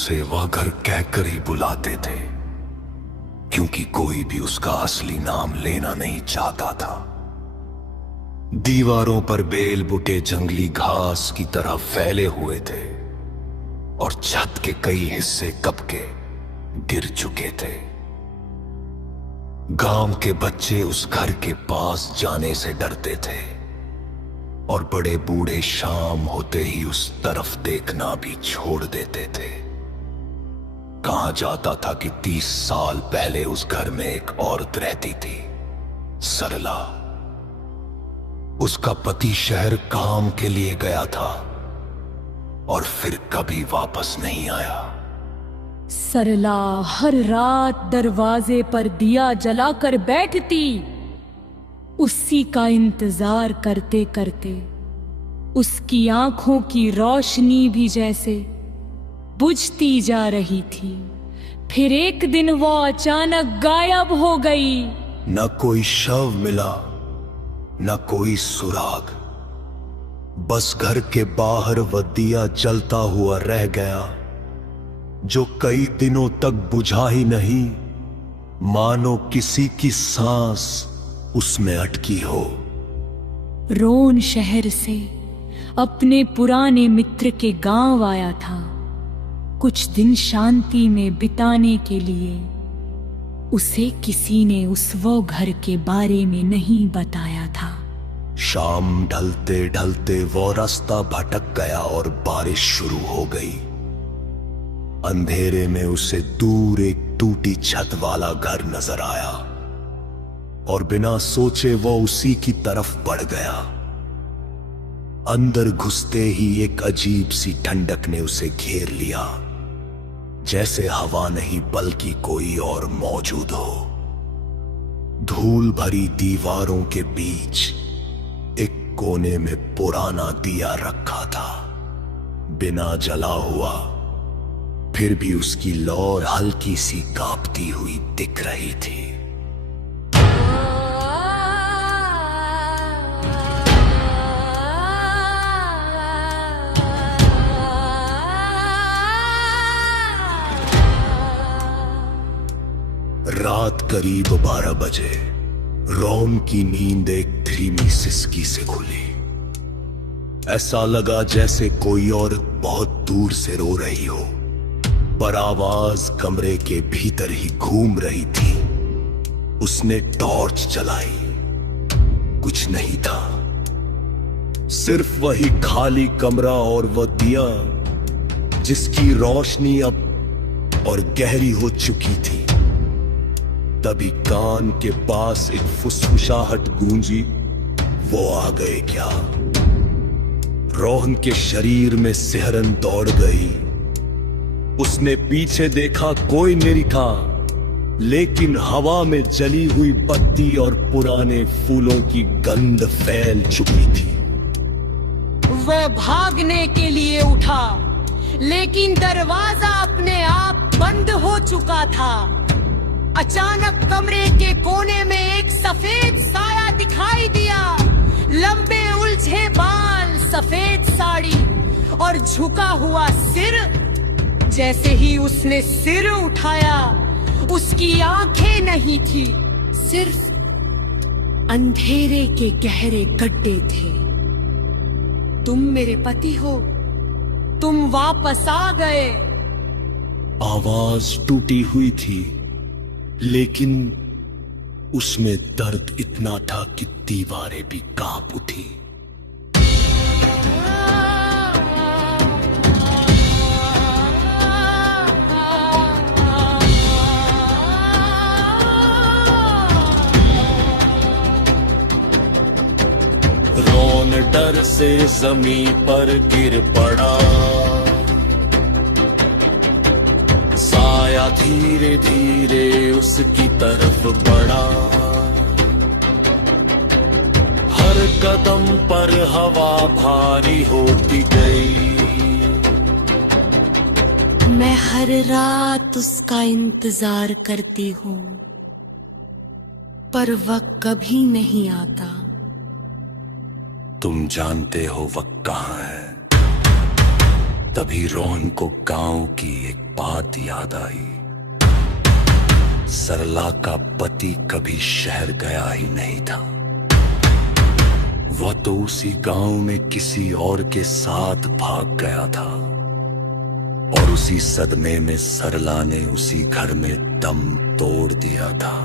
से वह घर कहकर ही बुलाते थे, क्योंकि कोई भी उसका असली नाम लेना नहीं चाहता था। दीवारों पर बेल बुटे जंगली घास की तरह फैले हुए थे और छत के कई हिस्से कब के गिर चुके थे। गांव के बच्चे उस घर के पास जाने से डरते थे और बड़े बूढ़े शाम होते ही उस तरफ देखना भी छोड़ देते थे। कहा जाता था कि 30 साल पहले उस घर में एक औरत रहती थी, सरला। उसका पति शहर काम के लिए गया था और फिर कभी वापस नहीं आया। सरला हर रात दरवाजे पर दिया जलाकर बैठती, उसी का इंतजार करते करते उसकी आंखों की रोशनी भी जैसे बुझती जा रही थी। फिर एक दिन वो अचानक गायब हो गई। न कोई शव मिला, न कोई सुराग, बस घर के बाहर वह दिया जलता हुआ रह गया, जो कई दिनों तक बुझा ही नहीं, मानो किसी की सांस उसमें अटकी हो। रोन शहर से अपने पुराने मित्र के गांव आया था, कुछ दिन शांति में बिताने के लिए। उसे किसी ने उस वो घर के बारे में नहीं बताया था। शाम ढलते ढलते वो रास्ता भटक गया और बारिश शुरू हो गई। अंधेरे में उसे दूर एक टूटी छत वाला घर नजर आया और बिना सोचे वो उसी की तरफ बढ़ गया। अंदर घुसते ही एक अजीब सी ठंडक ने उसे घेर लिया, जैसे हवा नहीं बल्कि कोई और मौजूद हो। धूल भरी दीवारों के बीच एक कोने में पुराना दिया रखा था, बिना जला हुआ, फिर भी उसकी लौ हल्की सी कांपती हुई दिख रही थी। रात करीब 12 बजे रोन की नींद एक धीमी सिसकी से खुली। ऐसा लगा जैसे कोई औरत बहुत दूर से रो रही हो, पर आवाज कमरे के भीतर ही घूम रही थी। उसने टॉर्च जलाई, कुछ नहीं था, सिर्फ वही खाली कमरा और वह दिया जिसकी रोशनी अब और गहरी हो चुकी थी। तभी कान के पास एक फुसफुसाहट गूंजी। वो आ गए क्या? रोहन के शरीर में सिहरन दौड़ गई। उसने पीछे देखा, कोई नहीं था, लेकिन हवा में जली हुई बत्ती और पुराने फूलों की गंध फैल चुकी थी। वह भागने के लिए उठा, लेकिन दरवाजा अपने आप बंद हो चुका था। अचानक कमरे के कोने में एक सफेद साया दिखाई दिया। लंबे उलझे बाल, सफेद साड़ी और झुका हुआ सिर। जैसे ही उसने सिर उठाया, उसकी आंखें नहीं थी, सिर्फ अंधेरे के गहरे गड्ढे थे। तुम मेरे पति हो, तुम वापस आ गए। आवाज टूटी हुई थी, लेकिन उसमें दर्द इतना था कि दीवारें भी कांप उठी। रोन डर से जमीन पर गिर पड़ा। साया धीरे धीरे उसकी तरफ बढ़ा। हर कदम पर हवा भारी होती गई। मैं हर रात उसका इंतजार करती हूँ, पर वह कभी नहीं आता। तुम जानते हो वह कहाँ है? तभी रोहन को गांव की एक बात याद आई। सरला का पति कभी शहर गया ही नहीं था। वह तो उसी गांव में किसी और के साथ भाग गया था और उसी सदमे में सरला ने उसी घर में दम तोड़ दिया था।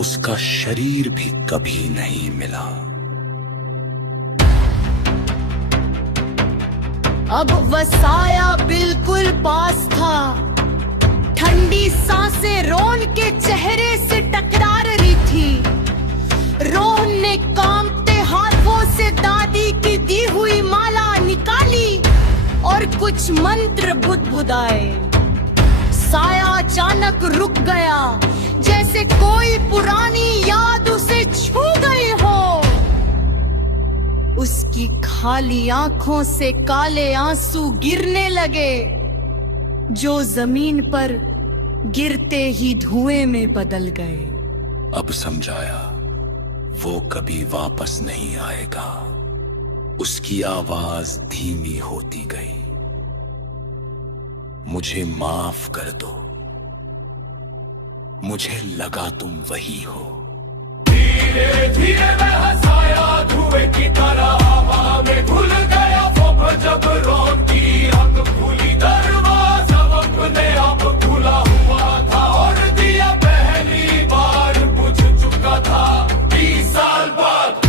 उसका शरीर भी कभी नहीं मिला। अब वह साया बिल्कुल पास था। ठंडी सांसें रोहन के चेहरे से टकरा रही थी। रोहन ने कांपते हाथों से दादी की दी हुई माला निकाली और कुछ मंत्र बुदबुदाए। साया अचानक रुक गया, जैसे कोई पुरानी याद उसे छू गई हो। उसकी खाली आंखों से काले आंसू गिरने लगे, जो जमीन पर गिरते ही धुएं में बदल गए। अब समझाया, वो कभी वापस नहीं आएगा। उसकी आवाज धीमी होती गई। मुझे माफ कर दो, मुझे लगा तुम वही हो। धीरे धीरे वह साया धुएं की तरह हवा में घुल गया। वो जब रोहन की आंख खुली, दरवाजा अपने आप खुला हुआ था और दिया पहली बार बुझ चुका था 20 साल बाद।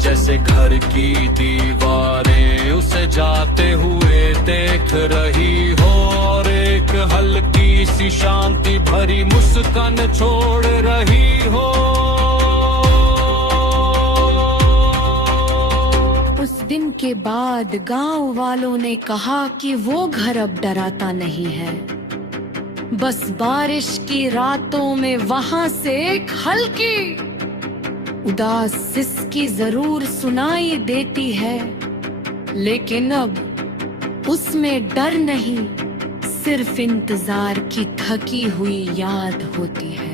जैसे घर की दीवारें उसे जाते हुए देख रही हो और एक हल्की सी शांति भरी मुस्कान छोड़ रही हो। उस दिन के बाद गांव वालों ने कहा कि वो घर अब डराता नहीं है। बस बारिश की रातों में वहां से एक हल्की उदास सिसकी जरूर सुनाई देती है, लेकिन अब उसमें डर नहीं, सिर्फ इंतजार की थकी हुई याद होती है।